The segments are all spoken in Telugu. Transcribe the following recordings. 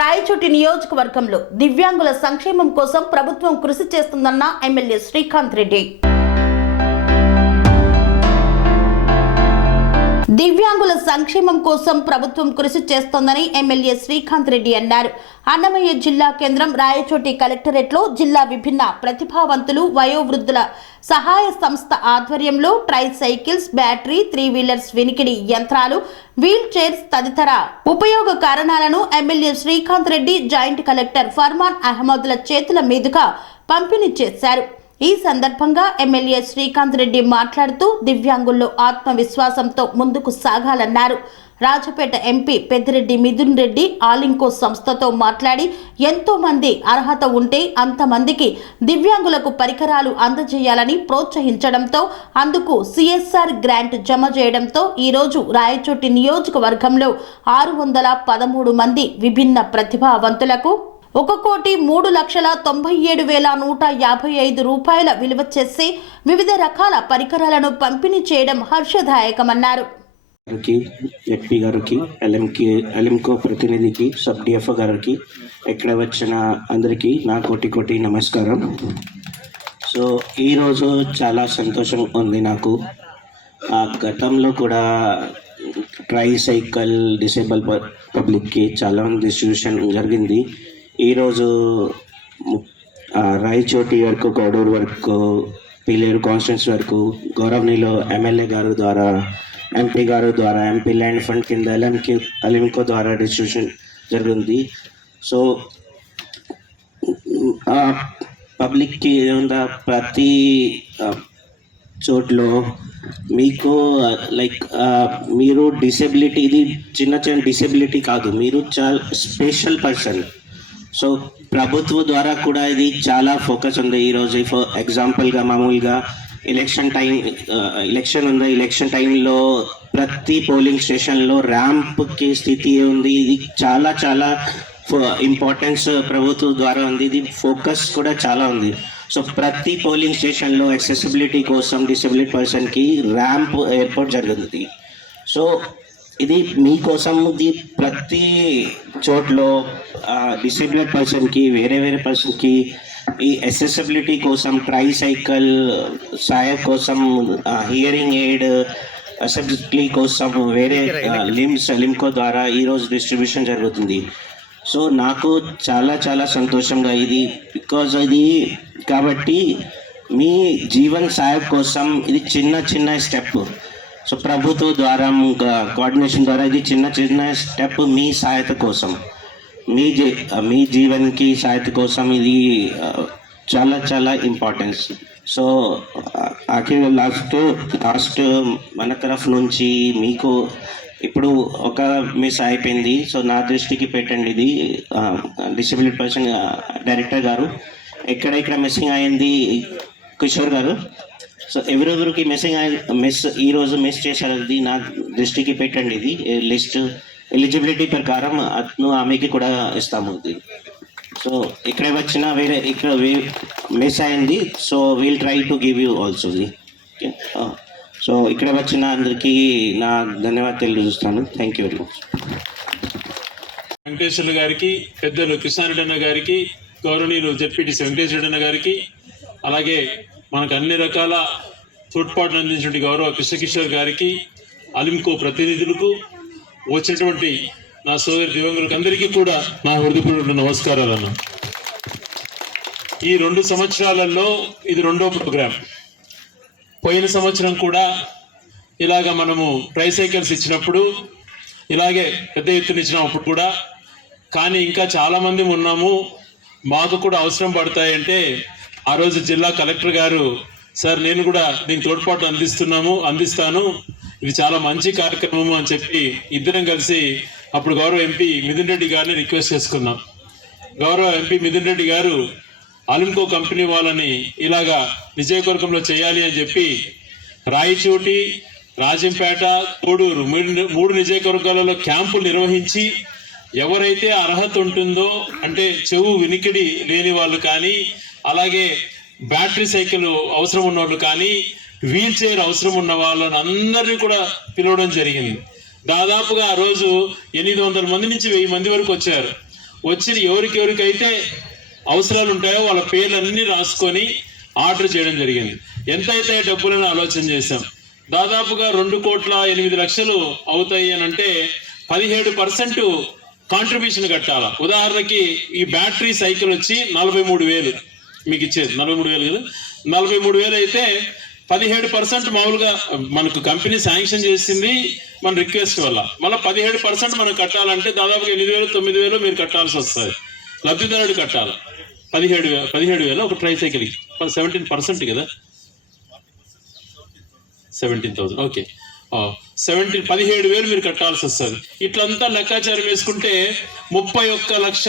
రాయచోటి నియోజకవర్గంలో దివ్యాంగుల సంక్షేమం కోసం ప్రభుత్వం కృషి చేస్తుందన్న ఎమ్మెల్యే శ్రీకాంత్ రెడ్డి. సంక్షేమం కోసం ప్రభుత్వం కృషి చేస్తోందని ఎమ్మెల్యే శ్రీకాంత్ రెడ్డి అన్నారు. అన్నమయ్య జిల్లా కేంద్రం రాయచోటి కలెక్టరేట్లో జిల్లా విభిన్న ప్రతిభావంతులు వయోవృద్ధుల సహాయ సంస్థ ఆధ్వర్యంలో tricycles battery three wheelers వినికిడి యంత్రాలు వీల్ చైర్స్ తదితర ఉపయోగ కారణాలను MLA Srikanth Reddy joint collector Farman అహ్మద్ల చేతుల మీదుగా పంపిణీ చేశారు. ఈ సందర్భంగా ఎమ్మెల్యే శ్రీకాంత్ రెడ్డి మాట్లాడుతూ దివ్యాంగుల్లో ఆత్మవిశ్వాసంతో ముందుకు సాగాలన్నారు. రాజపేట ఎంపీ పెద్దిరెడ్డి మిథున్ రెడ్డి ఆలింకో సంస్థతో మాట్లాడి ఎంతో మంది అర్హత ఉంటే అంతమందికి దివ్యాంగులకు పరికరాలు అందజేయాలని ప్రోత్సహించడంతో అందుకు సిఎస్ఆర్ గ్రాంట్ జమ చేయడంతో ఈరోజు రాయచోటి నియోజకవర్గంలో ఆరు వందల పదమూడు మంది విభిన్న ప్రతిభావంతులకు ఒక కోటి మూడు లక్షల తొంభై ఏడు వేల నూట యాభై ఐదు రూపాయల విలువ చేసి వివిధ రకాల పరికరాలను పంపిణీ చేయడం హర్షదాయకమన్నారు. గారికి గారికి ఎల్ఎంకి ఎల్ఎంకో ప్రతినిధికి సబ్ డిఎఫ్ఓ గారికి ఇక్కడ వచ్చిన అందరికీ నా కోటి కోటి నమస్కారం. సో ఈరోజు చాలా సంతోషం ఉంది నాకు. ఆ గతంలో కూడా ట్రై సైకిల్ డిసేబుల్ పబ్లిక్కి చాలా డిస్ట్రిబ్యూషన్ జరిగింది. ఈరోజు రాయచోటి వరకు గౌడూరు వరకు పిల్లేరు కాన్స్టిట్యూన్స్ వరకు గౌరవనీలో ఎమ్మెల్యే గారు ద్వారా ఎంపీ గారు ద్వారా ఎంపీ ల్యాండ్ ఫండ్ కింద ఎల్ఎంకి ఎల్ఎంకో ద్వారా డిస్ట్రిబ్యూషన్ జరిగింది. సో పబ్లిక్కి ఏముందా? ప్రతి చోట్లో మీకు లైక్ మీరు డిసెబిలిటీ ఇది చిన్న చిన్న డిసెబిలిటీ కాదు. మీరు చాలా స్పెషల్ పర్సన్. సో ప్రభుత్వం ద్వారా కూడా ఇది చాలా ఫోకస్ ఉంది. ఈరోజు ఫర్ ఎగ్జాంపుల్గా మామూలుగా ఎలక్షన్ టైం ఎలక్షన్ ఉంది? ఎలక్షన్ టైంలో ప్రతి పోలింగ్ స్టేషన్లో ర్యాంప్కి స్థితి ఉంది. ఇది చాలా చాలా ఇంపార్టెన్స్ ప్రభుత్వం ద్వారా ఉంది. ఇది ఫోకస్ కూడా చాలా ఉంది. సో ప్రతి పోలింగ్ స్టేషన్లో యాక్సెసిబిలిటీ కోసం డిసెబిలిటీ పర్సన్కి ర్యాంప్ ఏర్పాటు జరుగుతుంది. సో ఇది మీకోసం ఇది ప్రతి చోట్లో డిసేబుల్డ్ పర్సన్కి వేరే వేరే పర్సన్కి ఈ అసెసిబిలిటీ కోసం ట్రై సైకిల్ సాయ కోసం హియరింగ్ ఎయిడ్ అసెసిబిలిటీ కోసం వేరే లిమ్స్ లిమ్కో ద్వారా ఈరోజు డిస్ట్రిబ్యూషన్ జరుగుతుంది. సో నాకు చాలా చాలా సంతోషంగా ఇది బికాజ్ ఇది కాబట్టి మీ జీవన్ సాయబ్ కోసం ఇది చిన్న చిన్న స్టెప్ సో ప్రభుత్వ ద్వారా కోఆర్డినేషన్ ద్వారా ఇది చిన్న చిన్న స్టెప్ మీ సహాయత కోసం. మీ జీ మీ జీవన్కి సహాయత కోసం ఇది చాలా చాలా ఇంపార్టెన్స్ సో ఆఖరి లాస్ట్ లాస్ట్ మన తరఫు నుంచి మీకు ఇప్పుడు ఒక మిస్ అయిపోయింది. సో నా దృష్టికి పెట్టండి ఇది డిసబిలిటీ పర్సన్ డైరెక్టర్ గారు. ఎక్కడెక్కడ మిస్సింగ్ అయింది కిషోర్ గారు? సో ఎవరెవరికి మిస్సింగ్ మిస్ ఈరోజు మిస్ చేశారు అది నా దృష్టికి పెట్టండి ఇది. లిస్ట్ ఎలిజిబిలిటీ ప్రకారం అతను ఆమెకి కూడా ఇస్తాము ఇది. సో ఇక్కడ వచ్చిన వేరే ఇక్కడ మిస్ అయింది so we'll try to give you also so ఇక్కడ వచ్చిన అందరికీ నా ధన్యవాదాలు తెలియజేస్తాను. Thank you very much Venkateswarlu గారికి పెద్దలు కృష్ణారెడ్డి అన్న గారికి గౌరవనీయులు జెడ్పీటీసీ వెంకటేశ్వర అన్న గారికి అలాగే మనకు అన్ని రకాల తోడ్పాటు అందించినటువంటి గౌరవ కృష్ణకిషోర్ గారికి అలింకో ప్రతినిధులకు వచ్చినటువంటి నా సోదరి దివంగులకు అందరికీ కూడా నా హృదయపూర్వక నమస్కారాలు అన్న ఈ రెండు సంవత్సరాలలో ఇది రెండో ప్రోగ్రాం పోయిన సంవత్సరం కూడా ఇలాగ మనము ట్రైసైకిల్స్ ఇచ్చినప్పుడు ఇలాగే పెద్ద ఎత్తున ఇచ్చినప్పుడు కూడా కానీ ఇంకా చాలామంది ఉన్నాము మాకు కూడా అవసరం పడతాయంటే ఆ రోజు జిల్లా కలెక్టర్ గారు సార్ నేను కూడా దీనికి తోడ్పాటు అందిస్తున్నాము అందిస్తాను. ఇది చాలా మంచి కార్యక్రమము అని చెప్పి ఇద్దరం కలిసి అప్పుడు గౌరవ ఎంపీ మిథున్ రెడ్డి గారిని రిక్వెస్ట్ చేసుకున్నాం. గౌరవ ఎంపీ మిథున్ రెడ్డి గారు అలింకో కంపెనీ వాళ్ళని ఇలాగా విజయకొరకంలో చేయాలి అని చెప్పి రాయచోటి రాజంపేట కోడూరు మూడు మూడు క్యాంపులు నిర్వహించి ఎవరైతే అర్హత ఉంటుందో అంటే చెవు వినికిడి లేని వాళ్ళు కానీ అలాగే బ్యాటరీ సైకిల్ అవసరం ఉన్న వాళ్ళు కానీ వీల్ చైర్ అవసరం ఉన్న వాళ్ళని అందరినీ కూడా పిలవడం జరిగింది. దాదాపుగా ఆ రోజు ఎనిమిది వందల మంది నుంచి వెయ్యి మంది వరకు వచ్చారు. వచ్చిన ఎవరికెవరికైతే అవసరాలు ఉంటాయో వాళ్ళ పేర్లన్నీ రాసుకొని ఆర్డర్ చేయడం జరిగింది. ఎంత అయితే డబ్బులను ఆలోచన చేశాం? దాదాపుగా రెండు కోట్ల ఎనిమిది లక్షలు అవుతాయి అని అంటే పదిహేడు పర్సెంట్ కాంట్రిబ్యూషన్ కట్టాల? ఉదాహరణకి ఈ బ్యాటరీ సైకిల్ వచ్చి నలభై మూడు వేలు. మీకు ఇచ్చేది. నలభై మూడు వేలు కదా? నలభై మూడు వేలు అయితే పదిహేడు పర్సెంట్ మామూలుగా మనకు కంపెనీ శాంక్షన్ చేసింది మన రిక్వెస్ట్ వల్ల. మళ్ళీ పదిహేడు పర్సెంట్ మనం కట్టాలంటే దాదాపు ఎనిమిది వేలు తొమ్మిది వేలు మీరు కట్టాల్సి వస్తుంది. లబ్ధిదారుడు కట్టాలి. పదిహేడు వేలు పదిహేడు వేలు ఒక ట్రైసైకిల్కి సెవెంటీన్ పర్సెంట్ కదా? Seventeen thousand. ఓకే. సెవెంటీన్ పదిహేడు వేలు మీరు కట్టాల్సి వస్తుంది. ఇట్లంతా లెక్కాచారం వేసుకుంటే ముప్పై ఒక్క లక్ష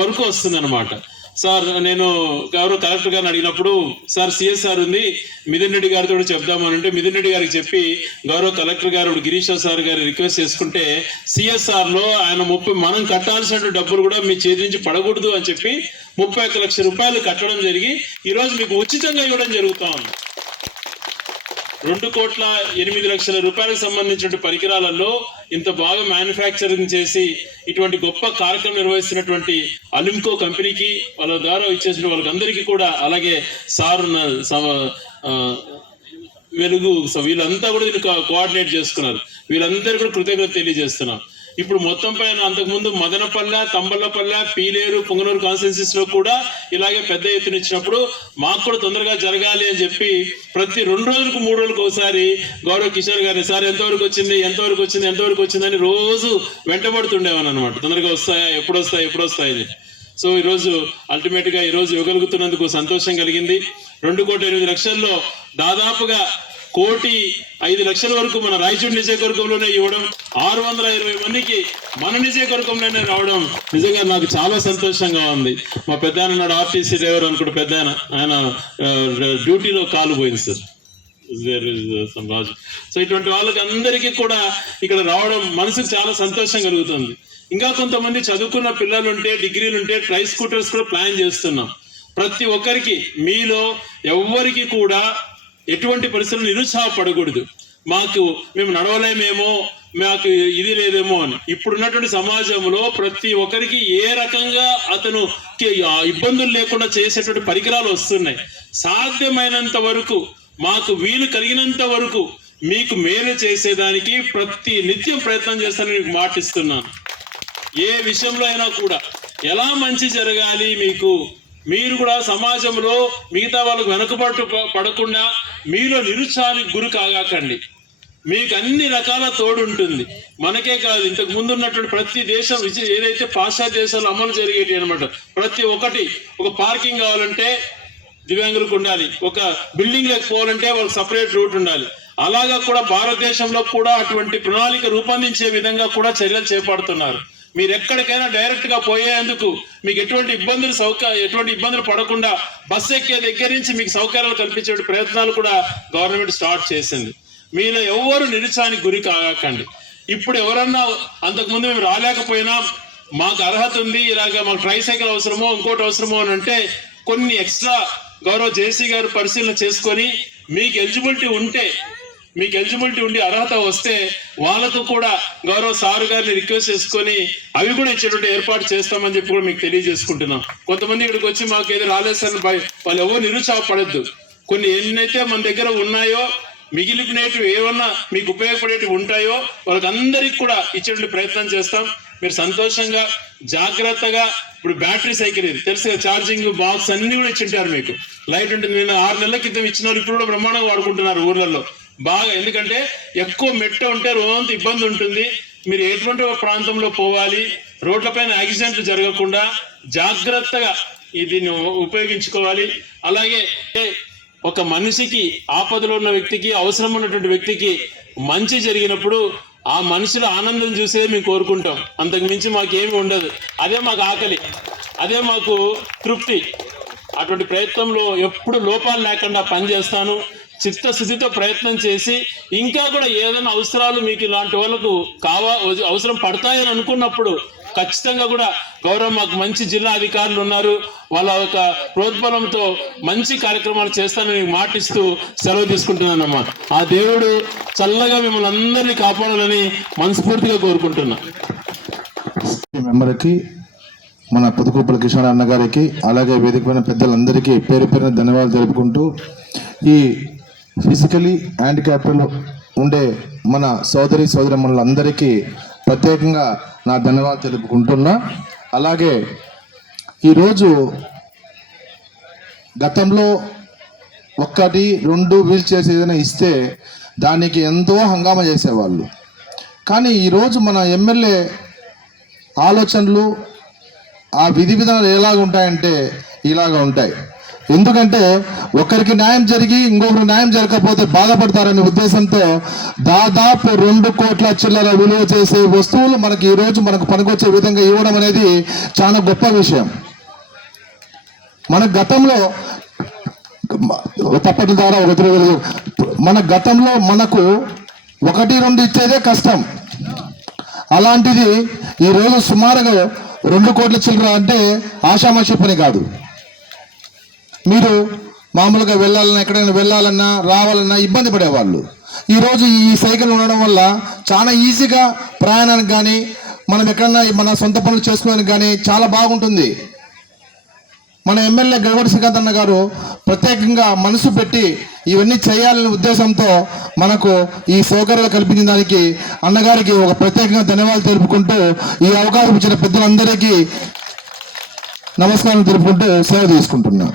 వరకు వస్తుంది అనమాట సార్ నేను గౌరవ కలెక్టర్ గారిని అడిగినప్పుడు సార్ సిఎస్ఆర్ ఉంది మిథున్ రెడ్డి గారితో చెప్దామని అంటే మిథున్ రెడ్డి గారికి చెప్పి గౌరవ కలెక్టర్ గారు గిరీష్ సార్ గారి రిక్వెస్ట్ చేసుకుంటే సిఎస్ఆర్లో ఆయన ముప్పై మనం కట్టాల్సిన డబ్బులు కూడా మీ చేతి నుంచి పడకూడదు అని చెప్పి ముప్పై లక్షల లక్ష రూపాయలు కట్టడం జరిగి ఈరోజు మీకు ఉచితంగా ఇవ్వడం జరుగుతా ఉంది. రెండు కోట్ల ఎనిమిది లక్షల రూపాయలకు సంబంధించిన పరికరాలలో ఇంత బాగా మ్యానుఫ్యాక్చరింగ్ చేసి ఇటువంటి గొప్ప కార్యక్రమం నిర్వహిస్తున్నటువంటి అలింకో కంపెనీకి వాళ్ళ ద్వారా ఇచ్చేసిన వాళ్ళకందరికీ కూడా అలాగే సార్ వెలుగు వీళ్ళంతా కూడా దీన్ని కోఆర్డినేట్ చేసుకున్నారు. వీళ్ళందరూ కూడా కృతజ్ఞత తెలియజేస్తున్నాం. ఇప్పుడు మొత్తం పైన అంతకుముందు మదనపల్లె తంబల్లపల్లె పీలేరు పొంగనూరు కాన్స్టిట్యూన్సీస్లో కూడా ఇలాగే పెద్ద ఎత్తున ఇచ్చినప్పుడు మాకు కూడా తొందరగా జరగాలి అని చెప్పి ప్రతి రెండు రోజులకు మూడు రోజులకు ఒకసారి గౌరవ్ కిషోర్ గారి సార్ ఎంతవరకు వచ్చింది? ఎంతవరకు వచ్చింది? ఎంతవరకు వచ్చిందని రోజు వెంటబడుతుండేవాను అనమాట తొందరగా వస్తాయా? ఎప్పుడు వస్తాయి? ఎప్పుడు వస్తాయి? అని. సో ఈరోజు అల్టిమేట్గా ఈరోజు ఇవ్వగలుగుతున్నందుకు సంతోషం కలిగింది. రెండు కోట్ల ఎనిమిది లక్షల్లో దాదాపుగా కోటి ఐదు లక్షల వరకు మన రాయచూడు నియోజకవర్గంలోనే ఇవ్వడం ఆరు వందల ఇరవై మందికి మన నియోజకవర్గంలోనే రావడం నిజంగా నాకు చాలా సంతోషంగా ఉంది. మా పెద్ద ఆయన నాడు ఆర్టీసీ డ్రైవర్ అనుకుంటే పెద్ద ఆయన ఆయన డ్యూటీలో కాలు పోయింది సార్. Uh, రాజు. సో ఇటువంటి వాళ్ళకి అందరికీ కూడా ఇక్కడ రావడం మనసుకు చాలా సంతోషం కలుగుతుంది. ఇంకా కొంతమంది చదువుకున్న పిల్లలు ఉంటే డిగ్రీలు ఉంటే ట్రై స్కూటర్స్ కూడా ప్లాన్ చేస్తున్నాం. ప్రతి ఒక్కరికి మీలో ఎవ్వరికి కూడా ఎటువంటి పరిస్థితులు నిరుత్సాహపడకూడదు. మాకు మేము నడవలేమేమో మాకు ఇది లేదేమో అని. ఇప్పుడున్నటువంటి సమాజంలో ప్రతి ఒక్కరికి ఏ రకంగా అతను ఇబ్బందులు లేకుండా చేసేటువంటి పరికరాలు వస్తున్నాయి. సాధ్యమైనంత వరకు మాకు వీలు కలిగినంత వరకు మీకు మేలు చేసేదానికి ప్రతి నిత్యం ప్రయత్నం చేస్తానని మీకు మాటిస్తున్నాను. ఏ విషయంలో అయినా కూడా ఎలా మంచి జరగాలి మీకు మీరు కూడా సమాజంలో మిగతా వాళ్ళకు వెనుకబాటు ప- పడకుండా మీలో నిరుత్సాహానికి గురి కాగాకండి. మీకు అన్ని రకాల తోడు ఉంటుంది మనకే కాదు ఇంతకు ముందు ఉన్నటువంటి ప్రతి దేశం ఏదైతే పాశ్చాత్య దేశాలు అమలు జరిగేటి అనమాట ప్రతి ఒక్కటి ఒక పార్కింగ్ కావాలంటే దివ్యాంగులకు ఉండాలి ఒక బిల్డింగ్ పోవాలంటే వాళ్ళకి సపరేట్ రూట్ ఉండాలి. అలాగా కూడా భారతదేశంలో కూడా అటువంటి ప్రణాళిక రూపొందించే విధంగా కూడా చర్యలు చేపడుతున్నారు. మీరు ఎక్కడికైనా డైరెక్ట్గా పోయేందుకు మీకు ఎటువంటి ఇబ్బందులు సౌక ఎటువంటి ఇబ్బందులు పడకుండా బస్సు ఎక్కే దగ్గర నుంచి మీకు సౌకర్యాలు కల్పించే ప్రయత్నాలు కూడా గవర్నమెంట్ స్టార్ట్ చేసింది. మీలో ఎవరు నిరుత్సాహానికి గురి కాకండి. ఇప్పుడు ఎవరన్నా అంతకుముందు మేము రాలేకపోయినా మాకు అర్హత ఉంది ఇలాగ మాకు ట్రై సైకిల్ అవసరమో ఇంకోటి అవసరమో అని అంటే కొన్ని ఎక్స్ట్రా గౌరవ జేసీ గారు పరిశీలన చేసుకొని మీకు ఎలిజిబిలిటీ ఉంటే మీకు ఎలిజిబిలిటీ ఉండి అర్హత వస్తే వాళ్ళతో కూడా గౌరవ సారు గారిని రిక్వెస్ట్ చేసుకొని అవి కూడా ఇచ్చేటువంటి ఏర్పాటు చేస్తామని చెప్పి కూడా మీకు తెలియజేసుకుంటున్నాం. కొంతమంది ఇక్కడికి వచ్చి మాకు ఏది రాలేదు సార్ వాళ్ళు ఎవరు నిరుత్సాహపడద్దు. కొన్ని ఎన్నైతే మన దగ్గర ఉన్నాయో మిగిలినవి ఏమన్నా మీకు ఉపయోగపడేటివి ఉంటాయో వాళ్ళకందరికి కూడా ఇచ్చేటువంటి ప్రయత్నం చేస్తాం. మీరు సంతోషంగా జాగ్రత్తగా ఇప్పుడు బ్యాటరీ సైకిల్ ఇది. తెలుసు ఛార్జింగ్ బాక్స్ అన్ని కూడా ఇచ్చింటారు మీకు. లైట్ ఉంటుంది. నేను ఆరు నెలల క్రితం ఇచ్చిన వాళ్ళు ఇప్పుడు కూడా బ్రహ్మాండంగా వాడుకుంటున్నారు ఊర్లలో. బాగా ఎందుకంటే ఎక్కువ మెట్ట ఉంటే రోజంత ఇబ్బంది ఉంటుంది. మీరు ఎటువంటి ఒక ప్రాంతంలో పోవాలి రోడ్లపైన యాక్సిడెంట్లు జరగకుండా జాగ్రత్తగా దీన్ని ఉపయోగించుకోవాలి. అలాగే ఒక మనిషికి ఆపదలో ఉన్న వ్యక్తికి అవసరం ఉన్నటువంటి వ్యక్తికి మంచి జరిగినప్పుడు ఆ మనుషుల ఆనందం చూసే మేము కోరుకుంటాం. అంతకు మించి మాకేమి ఉండదు. అదే మాకు ఆకలి. అదే మాకు తృప్తి. అటువంటి ప్రయత్నంలో ఎప్పుడు లోపాలు లేకుండా పనిచేస్తాను చిత్తశుద్ధితో ప్రయత్నం చేసి ఇంకా కూడా ఏదైనా అవసరాలు మీకు ఇలాంటి వాళ్ళకు కావా అవసరం పడతాయని అనుకున్నప్పుడు ఖచ్చితంగా కూడా గౌరవం మాకు మంచి జిల్లా అధికారులు ఉన్నారు. వాళ్ళ యొక్క ప్రోద్బలంతో మంచి కార్యక్రమాలు చేస్తానని మీకు మాటిస్తూ సెలవు తీసుకుంటున్నానమ్మా. ఆ దేవుడు చల్లగా మిమ్మల్ని అందరినీ కాపాడాలని మనస్ఫూర్తిగా కోరుకుంటున్నా. మెంబర్కి మన పుదుకుప్పల కిషోర్ అన్నగారికి అలాగే వేదిక పైన పెద్దలందరికీ పేరు పేరున ధన్యవాదాలు తెలుపుకుంటూ ఈ ఫిజికలీ హ్యాండిక్యాప్లో ఉండే మన సోదరి సోదరిమణులందరికీ ప్రత్యేకంగా నా ధన్యవాదాలు తెలుపుకుంటున్నా. అలాగే ఈరోజు గతంలో ఒక్కటి రెండు వీల్ చైర్స్ ఏదైనా ఇస్తే దానికి ఎంతో హంగామా చేసేవాళ్ళు. కానీ ఈరోజు మన ఎమ్మెల్యే ఆలోచనలు ఆ విధి విధానాలు ఎలాగ ఉంటాయంటే ఇలాగ ఉంటాయి. ఎందుకంటే ఒకరికి న్యాయం జరిగి ఇంకొకరు న్యాయం జరగకపోతే బాధపడతారనే ఉద్దేశంతో దాదాపు రెండు కోట్ల చిల్లర విలువ చేసే వస్తువులు మనకి ఈరోజు మనకు పనికొచ్చే విధంగా ఇవ్వడం అనేది చాలా గొప్ప విషయం. మన గతంలో తప్పటి ద్వారా ఒక మన గతంలో మనకు ఒకటి రెండు ఇచ్చేదే కష్టం. అలాంటిది ఈరోజు సుమారుగా రెండు కోట్ల చిల్లర అంటే ఆషామాషి పని కాదు. మీరు మామూలుగా వెళ్ళాలన్నా ఎక్కడైనా వెళ్ళాలన్నా రావాలన్నా ఇబ్బంది పడేవాళ్ళు. ఈరోజు ఈ సైకిల్ ఉండడం వల్ల చాలా ఈజీగా ప్రయాణానికి కానీ మనం ఎక్కడన్నా మన సొంత పనులు చేసుకోవడానికి కానీ చాలా బాగుంటుంది. మన ఎమ్మెల్యే గడవడి శ్రీకాంత్ అన్న గారు ప్రత్యేకంగా మనసు పెట్టి ఇవన్నీ చేయాలనే ఉద్దేశంతో మనకు ఈ సౌకర్యాలు కల్పించిన దానికి అన్నగారికి ఒక ప్రత్యేకంగా ధన్యవాదాలు తెలుపుకుంటూ ఈ అవకాశం ఇచ్చిన పెద్దలందరికీ నమస్కారం తెలుపుకుంటూ సేవ తీసుకుంటున్నాను